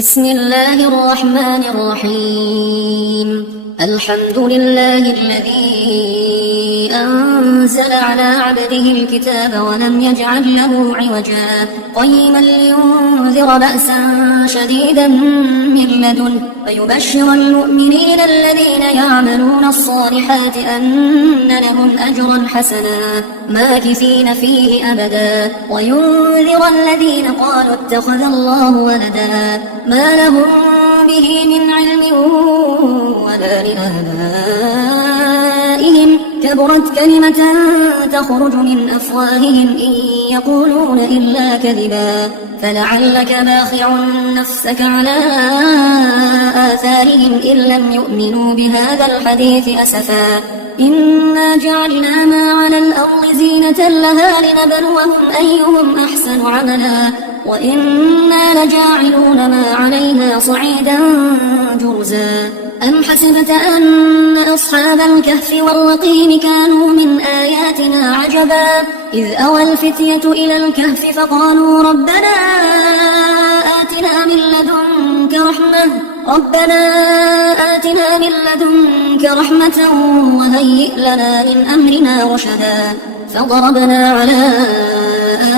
بسم الله الرحمن الرحيم. الحمد لله الذي أنزل على عبده الكتاب ولم يجعل له عوجا قيما لينذر بأسا شديدا من لدنه ويبشر المؤمنين الذين يعملون الصالحات أن لهم أجرا حسنا ماكثين فيه أبدا وينذر الذين قالوا اتخذ الله ولدا ما لهم به من علم ولا لآبائهم كبرت كلمة تخرج من أفواههم إن يقولون إلا كذبا فلعلك باخع نفسك على آثارهم إن لم يؤمنوا بهذا الحديث أسفا إنا جعلنا ما على الأرض زينة لها لنبلوهم أيهم أحسن عملا وإنا لجاعلون ما عليها صعيدا جرزا أم حسبت أن أصحاب الكهف والرقيم كانوا من آياتنا عجبا إذ أوى الفتية إلى الكهف فقالوا ربنا آتنا من لدنك رحمة وهيئ لنا من أمرنا رشدا فضربنا على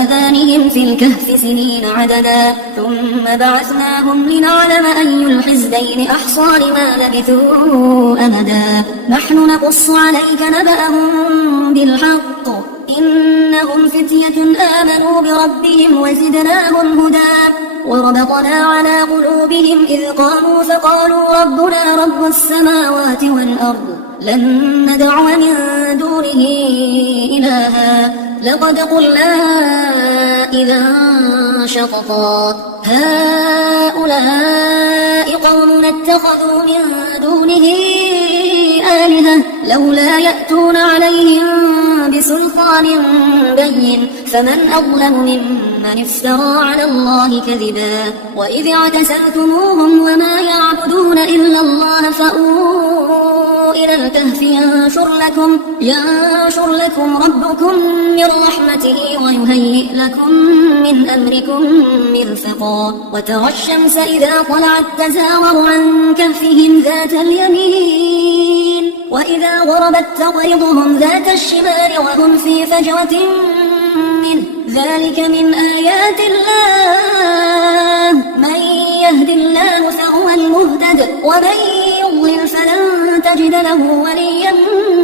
آذانهم في الكهف سنين عددا ثم بعثناهم لنعلم أي الحزبين أحصى لما لبثوا أمدا نحن نقص عليك نبأهم بالحق إنهم فتية آمنوا بربهم وزدناهم هدى وربطنا على قلوبهم إذ قاموا فقالوا ربنا رب السماوات والأرض لن ندعو من دونه إلها لقد قلنا إذا شططا هؤلاء قومنا اتخذوا من دونه آلهة لولا يأتون عليهم بسلطان بين فمن أظلم ممن افترى على الله كذبا وإذ اعتزلتموهم وما يعبدون إلا الله فأووا إلى الكهف ينشر لكم ربكم من رحمته ويهيئ لكم من أمركم مرفقا وترى الشمس إذا طلعت تزاور عن كهفهم ذات اليمين وإذا غربت تقرضهم ذات الشمال وهم في فجوة منه ذلك من آيات الله من يهد الله فهو المهتد ومن يضلل فلن تجد له وليا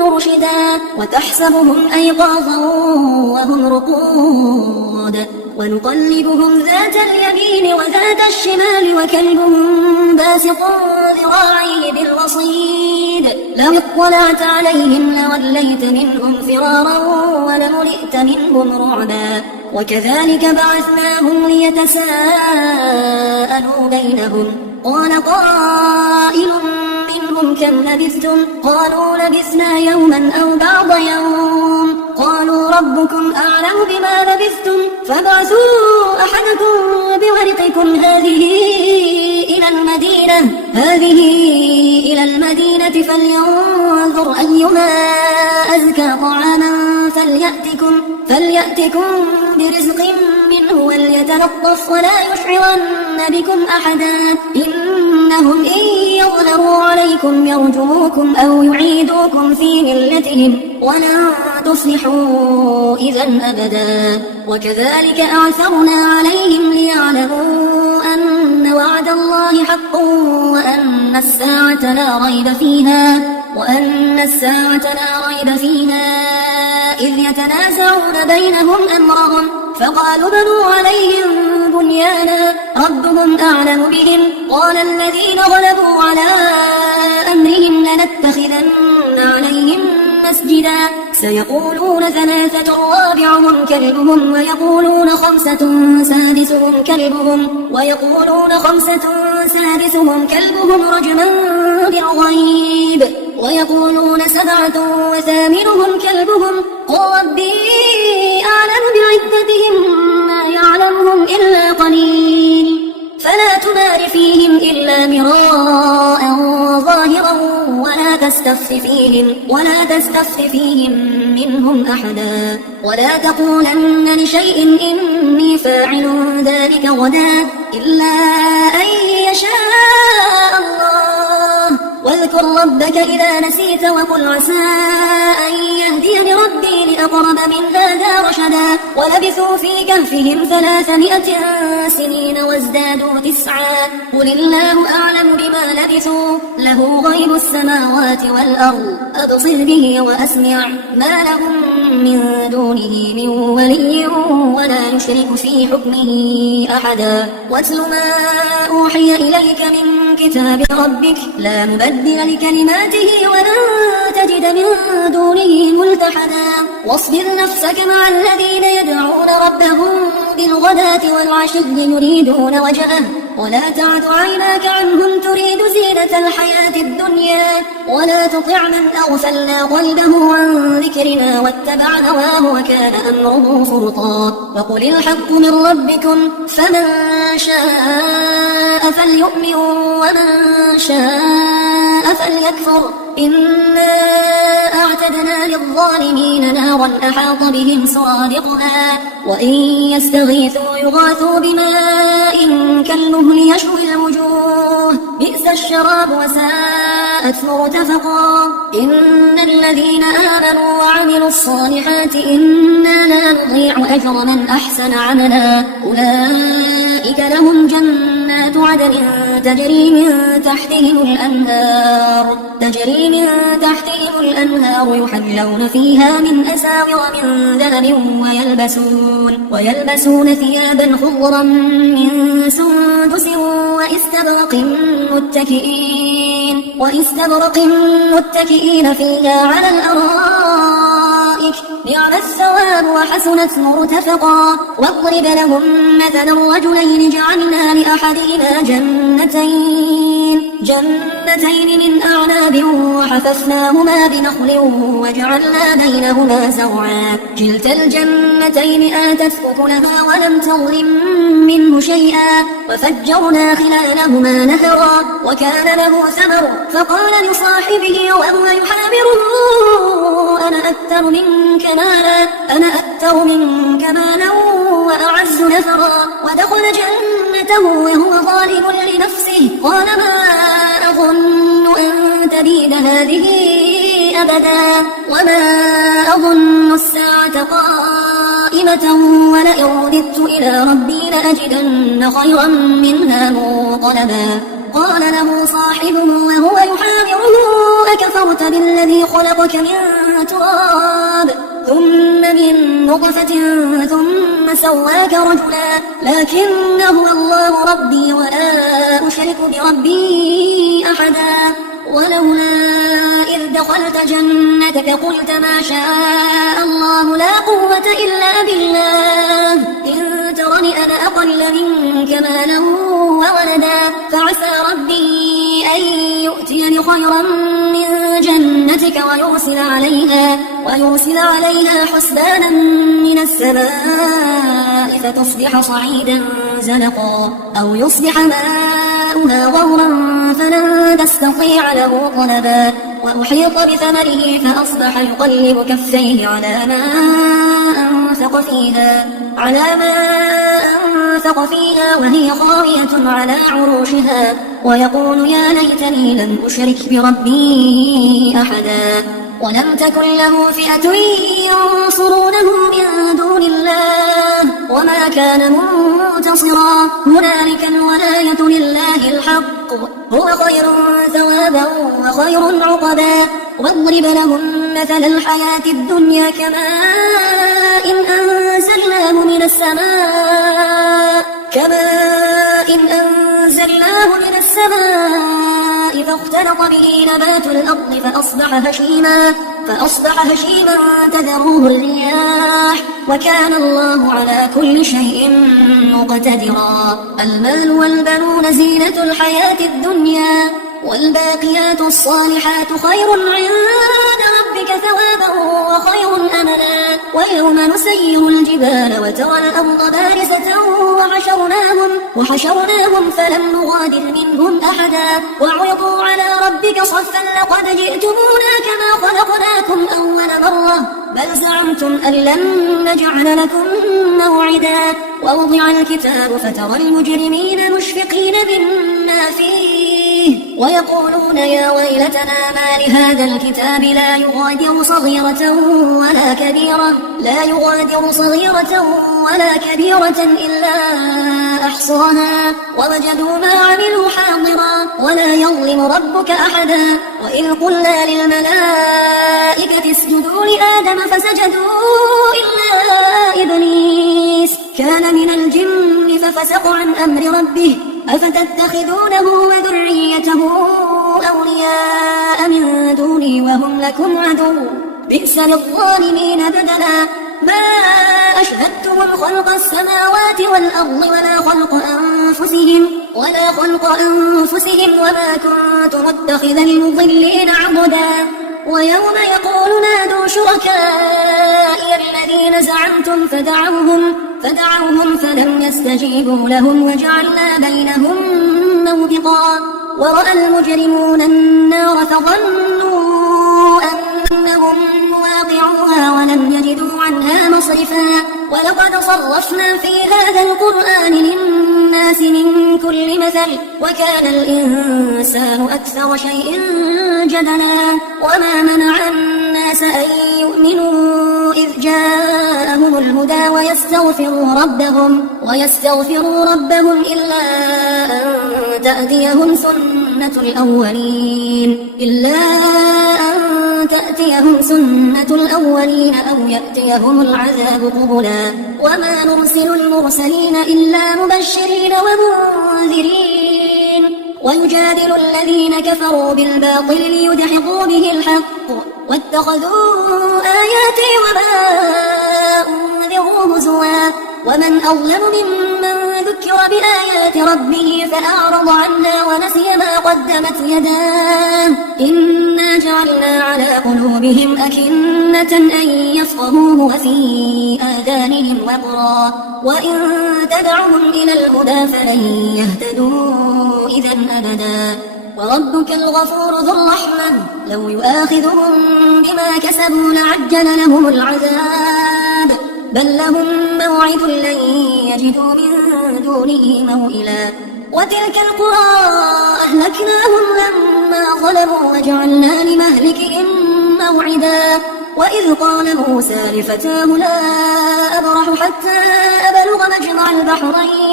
مرشدا وتحسبهم أيقاظا وهم رقود ونقلبهم ذات اليمين وذات الشمال وكلبهم باسط ذراعيه بالوصيد لو اطلعت عليهم لوليت منهم فرارا ولملئت منهم رعبا وكذلك بعثناهم ليتساءلوا بينهم قال قائل منهم كم لبثتم قالوا لبثنا يوما أو بعض يوم قالوا ربكم أعلم بما لبثتم فابعثوا أحدكم بورقكم هذه إلى المدينة فلينظر أيها أزكى طعاما فليأتكم برزق منه وليتلطف ولا يشعرن بكم أحدا إنهم إن يظهروا عليكم يرجموكم أو يعيدوكم في ملتهم ولن تصلحوا إذا أبدا وكذلك أعثرنا عليهم ليعلموا أن وعد الله حق وأن الساعة لا ريب فيها إذ يتنازعون بينهم أمرهم فقالوا بنوا عليهم بنيانا ربهم أعلم بهم قال الذين غلبوا على أمرهم لنتخذن عليهم مسجدا سيقولون ثلاثة رابعهم كلبهم ويقولون خمسة سادسهم كلبهم رجما بالغيب ويقولون سبعة وثامنهم كلبهم قل ربي أعلم بعدتهم ما يعلمهم إلا قليل فلا تمار فيهم إلا مراء ظاهرا ولا تستفت فيهم منهم أحدا ولا تقولن لشيء إني فاعل ذلك غدا إلا أن يشاء الله واذكر ربك إذا نسيت وقل عسى أن يهديني ربي لأقرب من هذا رشدا ولبثوا في كهفهم 300 سنين وازدادوا 9 قل الله أعلم بما لبثوا له غيب السماوات والأرض أبصر به وأسمع ما لهم من دونه من ولي ولا يشرك في حكمه أحدا واتل ما أوحي إليك من كتاب ربك لا مبدل لكلماته ولن تجد من دونه ملتحدا واصبر نفسك مع الذين يدعون ربهم بالغداة والعشي يريدون وجهه ولا تعد عيناك عنهم تريد زينة الحياة الدنيا ولا تطع من أغفلنا قلبه عن ذكرنا واتبع هواه وكان أمره فرطا وقل الحق من ربكم فمن شاء فليؤمن ومن شاء فليكفر إنا أعتدنا للظالمين نارا أحاط بهم سرادقها وإن يستغيثوا يغاثوا بماء كالمهل يشوي الوجوه بئس الشراب وساءت مرتفقا إن الذين آمنوا وعملوا الصالحات إنا لا نضيع أجر من أحسن عملا أولئك لهم جنات عدن تجري من تحتهم الأنهار يحلون فيها من أساور من ذهب ويلبسون ثيابا خضرا من سندس وإستبرق متكئين فيها على الأرائك نعم الثواب وحسنت مرتفقا واضرب لهم مثلا رجلين جعلنا لأحدهما جنتين من أعناب وحففناهما بنخل وجعلنا بينهما زرعا كلتا الجنتين آتت أكلها ولم تظلم منه شيئا وفجرنا خلالهما نهرا وكان له ثمر فقال لصاحبه وهو يحاوره أنا أكثر منك مالا وأعز نفرا ودخل جنته وهو ظالم لنفسه قال ما أظن أن تبيد هذه أبدا وما أظن الساعة قائمة ولئن رددت إلى ربي لأجدن خيرا منها منقلبا قال له صاحبه وهو يحاوره أكفرت بالذي خلقك من تراب ثم من نطفة ثم سواك رجلا لكن هو الله ربي ولا أشرك بربي أحدا ولولا إذ دخلت جنتك قلت ما شاء الله لا قوة إلا بالله إن ترني أنا أقل منك مالا وولدا فعسى ربي أن يؤتيني خيرا من جنتك ويرسل عليها حسبانا من السماء فتصبح صعيدا زلقا أو يصبح ماؤها غورا فلن تستطيع له طلبا وأحيط بثمره فأصبح يقلب كفيه على ما أنفق فيها وهي خاوية على عروشها ويقول يا ليتني لم أشرك بربي أحدا ولم تكن له فئة ينصرونه من دون الله وما كان منتصرا هنالك الولاية لله الحق هو خير ثوابا وخير عقبا واضرب لهم مثل الحياة الدنيا كماء أنزلناه من السماء فاختلط به نبات الأرض فأصبح هشيما تذروه الرياح وكان الله على كل شيء مقتدرا المال والبنون زينة الحياة الدنيا والباقيات الصالحات خير عند ربك ثوابا وخير أملا ويوم نسير الجبال وترى الأرض بارزة وحشرناهم فلم نغادر منهم أحدا وعرضوا على ربك صفا لقد جئتمونا كما خلقناكم أول مرة بل زعمتم أن لن نجعل لكم موعدا ووضع الكتاب فترى المجرمين مشفقين مما فيه ويقولون يا ويلتنا ما لهذا الكتاب لا يغادر صغيرة ولا كبيرة إلا أحصاها ووجدوا ما عملوا حاضرا ولا يظلم ربك أحدا وإذ قلنا للملائكة اسجدوا لآدم فسجدوا إلا إبليس كان من الجن ففسق عن أمر ربه أفتتخذونه وذريته أولياء من دوني وهم لكم عدو بئس للظالمين بدلا ما أشهدتهم خلق السماوات والأرض ولا خلق أنفسهم وما كنت متخذ المضلين عضدا ويوم يقول نادوا شركائي الذين زعمتم فدعوهم فلم يستجيبوا لهم وجعلنا بينهم موبقا ورأى المجرمون النار فظنوا أنهم مواقعوها ولم يجدوا عنها مصرفا ولقد صرفنا في هذا القرآن للناس من كل مثل وكان الإنسان أكثر شيء جدلا وما منع الناس أن يؤمنوا إذ جاءهم الهدى ويستغفروا ربهم إلا أن تأتيهم سنة الأولين أو يأتيهم العذاب قبلا وما نرسل المرسلين إلا مبشرين ومنذرين ويجادل الذين كفروا بالباطل ليدحضوا به الحق واتخذوا آياتي وما أنذروا هزوا ومن أظلم ممن ذكر بآيات ربه فأعرض عنها ونسي ما قدمت يداه إنا جعلنا على قلوبهم أكنة أن يفقهوه وفي آذانهم وقرا وإن تدعهم إلى الهدى فلن يهتدوا إذا أبدا وربك الغفور ذو الرحمة لو يؤاخذهم بما كسبوا لعجل لهم العذاب بل لهم موعد لن يجدوا من دونه موئلا وتلك القرى أهلكناهم لما ظلموا وجعلنا لمهلكهم موعدا وإذ قال موسى لفتاه لا أبرح حتى أبلغ مجمع البحرين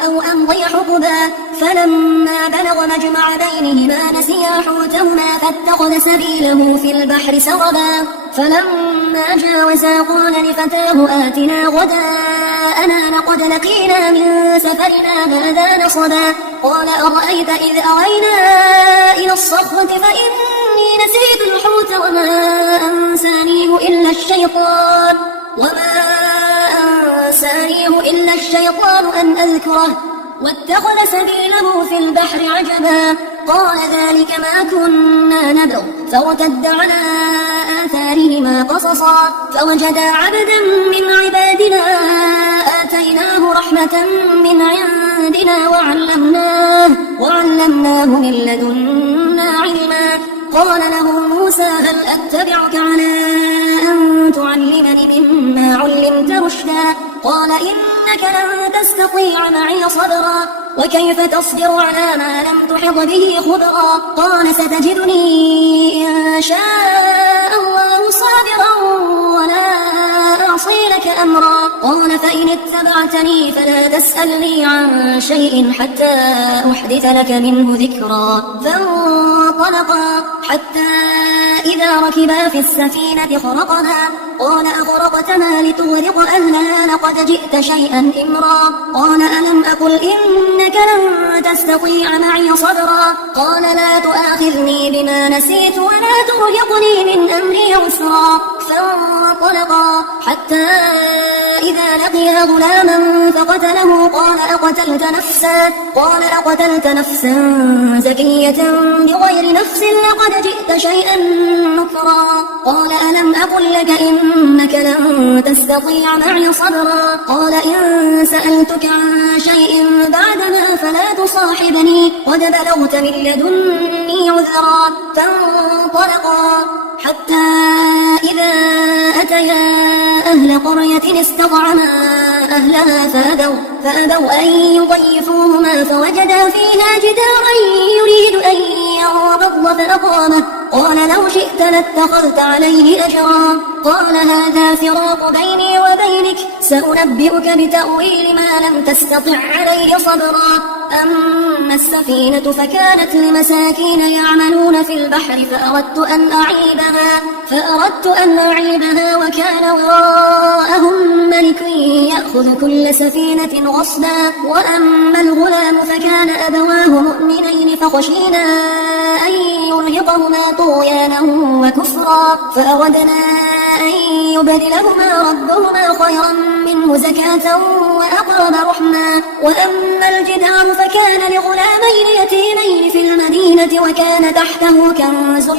أو أمضي حقبا فلما بلغ مجمع بينهما نسيا حوتهما فاتخذ سبيله في البحر سربا فلما جاوزا قال لفتاه آتنا غداءنا لقد لقينا من سفرنا هذا نصبا قال أرأيت إذ أوينا إلى الصخرة فإني نسيت الحوت وما أنسانيه إلا الشيطان أن أذكره واتخذ سبيله في البحر عجبا قال ذلك ما كنا نبغ فارتد على آثارهما قصصا فوجدا عبدا من عبادنا آتيناه رحمة من عندنا وعلمناه من لدنا علما قال له موسى هل أتبعك على أن تعلمني مما علمت رشدا قال إنك لن تستطيع معي صبرا وكيف تصبر على ما لم تحط به خبرا قال ستجدني إن شاء الله صابرا ولا أعصي لك أمرا قال فإن اتبعتني فلا تسألني عن شيء حتى أحدث لك منه ذكرا فانطلقا حتى إذا ركبا في السفينة خرقها قال أخرقتها لتغرق أهلها لقد جئت شيئا إمرا قال ألم أقل إنك لن تستطيع معي صبرا قال لا تؤاخذني بما نسيت ولا ترهقني من أمري عسرا فانطلقا حتى إذا لقيا غلاما فقتله قال أقتلت نفسا زكية بغير نفس لقد جئت شيئا نكرا. قال ألم أقل لك إنك لن تستطيع معي صبرا. قال إن سألتك عن شيء بعدما فلا تصاحبني قد بلغت من لدني عذرا. فانطلقا حتى إذا أتيا أهل قرية استطعما أهلها فأبوا أن يضيفوهما فوجدا فيها جدارا يريد أن ينقض فأقامه. قال لو شئت لاتخذت عليه أجرا. قال هذا فراق بيني وبينك سأنبئك بتأويل ما لم تستطع عليه صبرا. أما السفينة فكانت لمساكين يعملون في البحر فأردت أن أعيبها وكان وراءهم ملك يأخذ كل سفينة غصبا. وأما الغلام فكان أبواه مؤمنين فخشينا أن يرهقهما طغيانا وكفرا فأردنا أن يبدلهما ربهما خيرا منه زكاة وأقرب رحما. وأما الجدار فكان لغلامين يتيمين في المدينة وكان تحته كنز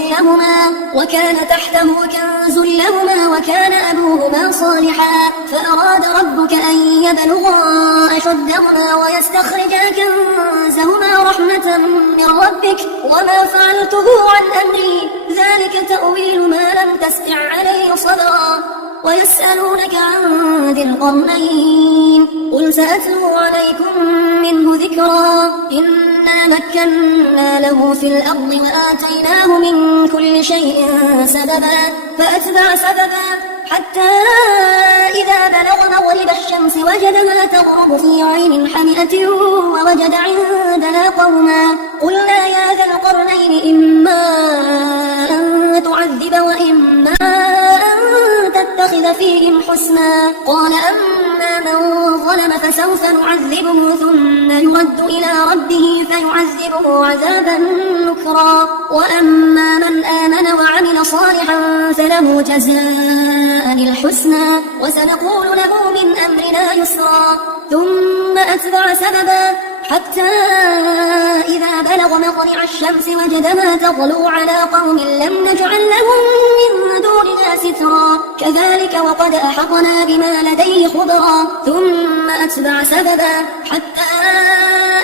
لهما وكان أبوهما صالحا فأراد ربك أن يبلغا أشدهما ويستخرجا كنزهما رحمة من ربك وما فعلته عن أمري ذلك تأويل ما لم تستطع عليه صبرا. ويسألونك عن ذي القرنين قل سأتلو عليكم منه ذكرا. إنا مكنا له في الأرض وآتيناه من كل شيء سببا فأتبع سببا حتى إذا بلغ مغرب الشمس وجدها تغرب في عين حمئة ووجد عندها قوما. قلنا يا ذا القرنين إما أن تعذب وإما أن تتخذ فيهم حسنا. قال أما من ظلم فسوف نعذبه ثم يرد إلى ربه فيعذبه عذابا نكرا. وأما من آمن وعمل صالحا فله جزاء الحسنى وسنقول له من أمرنا يسرا. ثم أتبع سببا حتى إذا بلغ مطلع الشمس وجدها تطلع على قوم لم نجعل لهم من دونها سترا كذلك وقد أحطنا بما لديه خبرا. ثم أتبع سببا حتى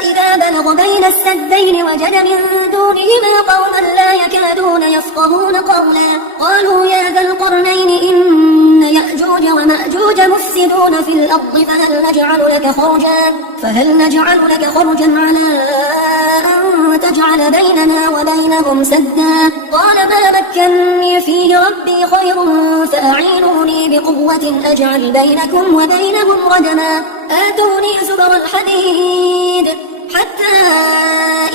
إذا بلغ بين السدين وجد من دونهما قوما لا يكادون يفقهون قولا. قالوا يا ذا القرنين إن يأجوج ومأجوج مفسدون في الأرض فهل نجعل لك خرجا على أن تجعل بيننا وبينهم سدا. قال ما مكنني فيه ربي خير فأعينوني بقوة أجعل بينكم وبينهم ردما. آتوني زبر الحديد حتى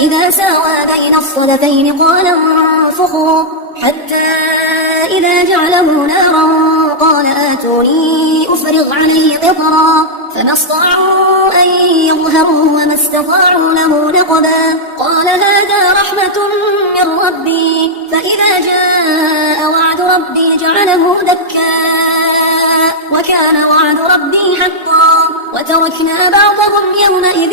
إذا ساوى بين الصدفين قال انفخوا حتى إذا جعله نارا قال آتوني أفرغ عليه قطرا. فما استطاعوا أن يظهروا وما استطاعوا له نقبا. قال هذا رحمة من ربي فإذا جاء وعد ربي جعله دكا وكان وعد ربي حقا. وتركنا بعضهم يومئذ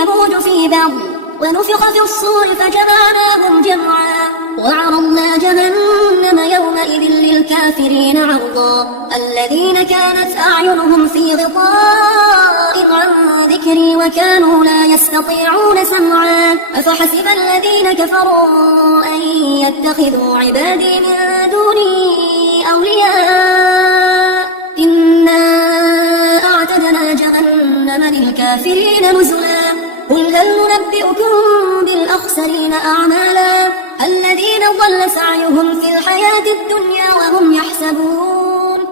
يموج في بعض ونفخ في الصور فجمعناهم جمعا وعرضنا جهنم يومئذ للكافرين عرضا. الذين كانت أعينهم في غطاء عن ذكري وكانوا لا يستطيعون سمعا. أفحسب الذين كفروا أن يتخذوا عبادي من دوني أولياء إنا أعتدنا جهنم للكافرين نزلا. قل هل ننبئكم بالأخسرين أعمالا الذين ضل سعيهم في الحياة الدنيا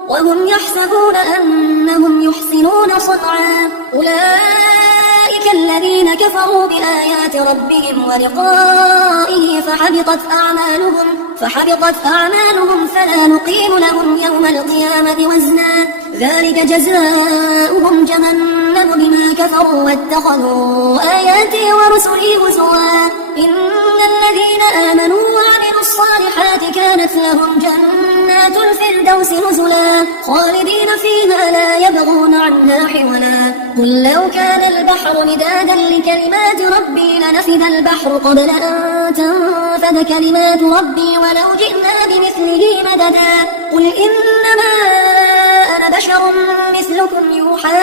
وهم يحسبون أنهم يحسنون صنعا. أولئك الذين كفروا بآيات ربهم ولقائه فحبطت أعمالهم فلا نقيم لهم يوم القيامة وزنا. ذلك جزاؤهم جهنم بما كفروا واتخذوا آياتي ورسلي هزوا. إن الذين آمنوا وعملوا الصالحات كانت لهم جنات الفردوس نزلا خالدين فيها لا يبغون عنها حولا قل لو كان البحر مدادا لكلمات ربي لنفد البحر قبل أن تنفد كلمات ربي ولو جئنا بمثله مددا قل إنما أنا بشر مثلكم يوحى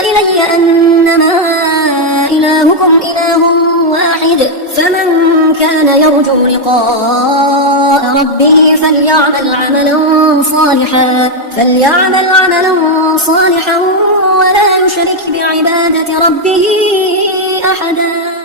إلي أنما إلهكم إله واحد فمن كان يرجو لقاء ربه فليعمل عملا صالحا ولا يشرك بعبادة ربه أحدا.